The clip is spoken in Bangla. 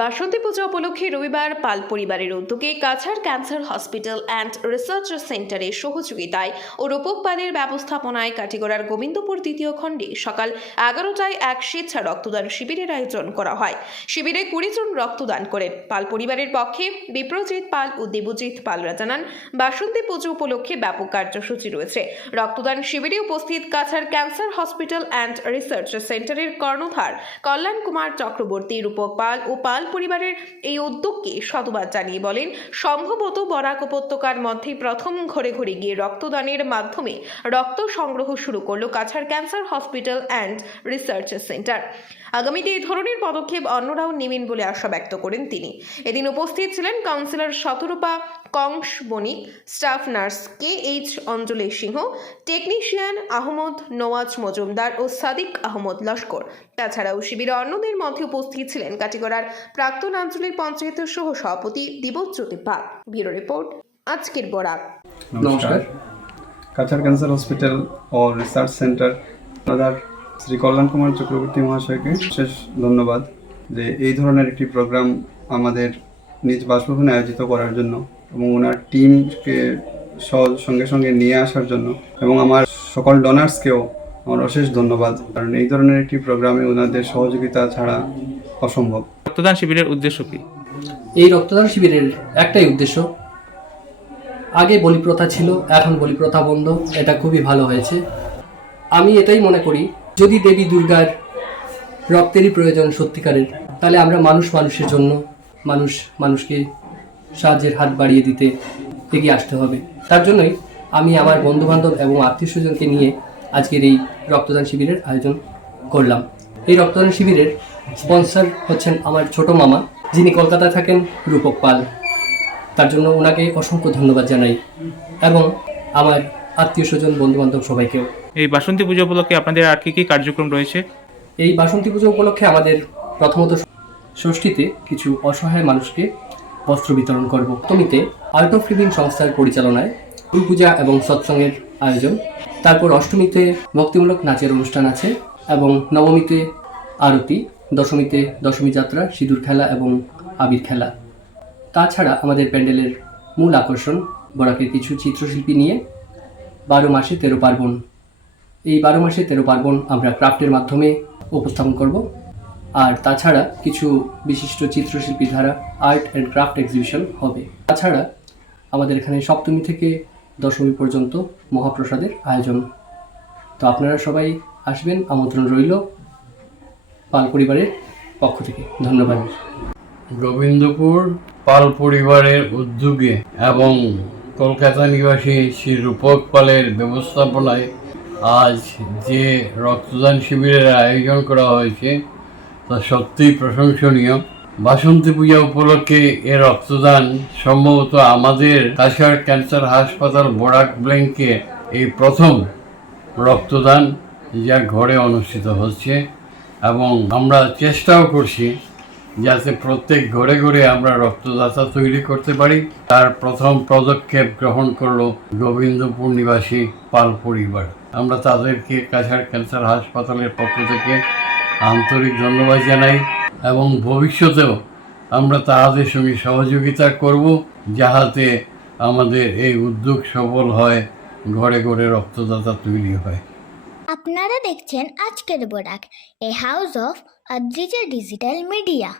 বাসন্তী পূজা উপলক্ষে রবিবার পাল পরিবারের উদ্যোগে Cachar cancer hospital and research সেন্টারের সহযোগিতায় ও রূপক পালের ব্যবস্থাপনায় কাটিগড়ার গোবিন্দপুর দ্বিতীয় খণ্ডে সকাল 11টায় এক স্বেচ্ছা রক্তদান শিবিরের আয়োজন করা হয়। শিবিরে 20 জন রক্তদান করেন। পাল পরিবারের পক্ষে বিপ্রজিৎ পাল ও দেবজিৎ পালরা জানান, বাসন্তী পুজো উপলক্ষে ব্যাপক কার্যসূচি রয়েছে। রক্তদান শিবিরে উপস্থিত Cachar cancer hospital and research সেন্টারের কর্ণধার কল্যাণ কুমার চক্রবর্তী, রূপক পাল ও পাল পরিবারের এই উদ্যোগকে সাধুবাদ জানিয়ে বলেন, সম্ভবত বরাক উপত্যকার মধ্যে প্রথম ঘরে ঘরে গিয়ে রক্তদানের মাধ্যমে রক্ত সংগ্রহ শুরু করলো Cachar cancer hospital and research centre. আগামীতে এই ধরনের পদক্ষেপ অন্যরাও নেবেন বলে আশা ব্যক্ত করেন তিনি। এদিন উপস্থিত ছিলেন কাউন্সিলর শতরূপা কংস বণিক, স্টাফ নার্স KH অঞ্জলি সিংহ, টেকনিশিয়ান আহমদ নওয়াজ মজুমদার ও সাদিক আহমদ লস্কর। তাছাড়াও শিবিরে অন্যদের মধ্যে উপস্থিত ছিলেন কাটিগড়ার প্রাক্তন আঞ্চলিক পঞ্চায়েতের সহ সভাপতি দিবজ্যোতি পাল। ব্যুরো রিপোর্ট, আজকের বরাক। নমস্কার। কাছাড় ক্যান্সার হসপিটাল ও রিসার্চ সেন্টার দাদার শ্রী কল্যাণ কুমার চক্রবর্তী মহাশয়কে বিশেষ ধন্যবাদ যে এই ধরনের একটি প্রোগ্রাম আমাদের নিজ বাসভবনে আয়োজিত করার জন্য এবং ওনার টিমকে সঙ্গে সঙ্গে নিয়ে আসার জন্য, এবং আমার সকল ডোনার্সকেও আমার অশেষ ধন্যবাদ, কারণ এই ধরনের একটি প্রোগ্রামে ওনাদের সহযোগিতা ছাড়া অসম্ভব। রক্তদান শিবিরের উদ্দেশ্য কি? এই রক্তদান শিবিরের একটাই উদ্দেশ্য, আগে বলিপ্রথা ছিল, এখন বলিপ্রথা বন্ধ। এটা খুবই ভালো হয়েছে। আমি এটাই মনে করি, যদি দেবী দুর্গার রক্তেরই প্রয়োজন সত্যিকারের, তাহলে আমরা মানুষের জন্য মানুষকে সাহায্যের হাত বাড়িয়ে দিতে এগিয়ে আসতে হবে। তার জন্যই আমি আমার বন্ধুবান্ধব এবং আত্মীয় স্বজনকে নিয়ে আজকের এই রক্তদান শিবিরের আয়োজন করলাম। এই রক্তদান শিবিরের স্পন্সর হচ্ছেন আমার ছোট মামা, যিনি কলকাতায় থাকেন, রূপক পাল। তার জন্য ওনাকে অসংখ্য ধন্যবাদ জানাই, এবং আমার আত্মীয় স্বজন বন্ধুবান্ধব সবাইকেও। এই বাসন্তী পুজো উপলক্ষে আপনাদের আর কি কার্যক্রম রয়েছে? এই বাসন্তী পুজো উপলক্ষে আমাদের প্রথমত ষষ্ঠীতে কিছু অসহায় মানুষকে বস্ত্র বিতরণ করব। সপ্তমীতে আর্ট অফ লিভিং সংস্থার পরিচালনায় ফুল পূজা এবং সৎসঙ্গের আয়োজন। তারপর অষ্টমীতে ভক্তিমূলক নাচের অনুষ্ঠান আছে, এবং নবমীতে আরতি, দশমীতে দশমী যাত্রা, সিঁদুর খেলা এবং আবির খেলা। তাছাড়া আমাদের প্যান্ডেলের মূল আকর্ষণ বরাকের কিছু চিত্রশিল্পী নিয়ে 12 মাসে 13 পার্বণ। এই 12 মাসে 13 পার্বণ আমরা ক্রাফটের মাধ্যমে উপস্থাপন করব। আর তাছাড়া কিছু বিশিষ্ট চিত্রশিল্পী দ্বারা আর্ট অ্যান্ড ক্রাফট এক্সিবিশন হবে। তাছাড়া আমাদের এখানে সপ্তমী থেকে দশমী পর্যন্ত মহাপ্রসাদের আয়োজন। তো আপনারা সবাই আসবেন, আমন্ত্রণ রইল পাল পরিবারের পক্ষ থেকে। ধন্যবাদ। গোবিন্দপুর পাল পরিবারের উদ্যোগে এবং কলকাতা নিবাসী শ্রী রূপক পালের ব্যবস্থাপনায় আজ যে রক্তদান শিবিরের আয়োজন করা হয়েছে তা সত্যিই প্রশংসনীয়। বাসন্তী পূজা উপলক্ষে এ রক্তদান সম্ভবত আমাদের কাছাড় ক্যান্সার হাসপাতাল বরাক ব্লকে এই প্রথম রক্তদান যা ঘরে অনুষ্ঠিত হচ্ছে, এবং আমরা চেষ্টাও করছি যাতে প্রত্যেক ঘরে ঘরে আমরা রক্তদাতা তৈরি করতে পারি। তার প্রথম পদক্ষেপ গ্রহণ করলো গোবিন্দপুর নিবাসী পাল পরিবার। আমরা তাদেরকে কাছাড় ক্যান্সার হাসপাতালের পক্ষ থেকে আন্তরিক ধন্যবাদ জানাই, এবং ভবিষ্যতেও আমরা তাদের সঙ্গে সহযোগিতা করব যাহাতে আমাদের এই উদ্যোগ সফল হয়, ঘরে ঘরে রক্তদাতা তৈরি হয়। আপনারা দেখছেন আজকের Barak, a house of Adrija digital media.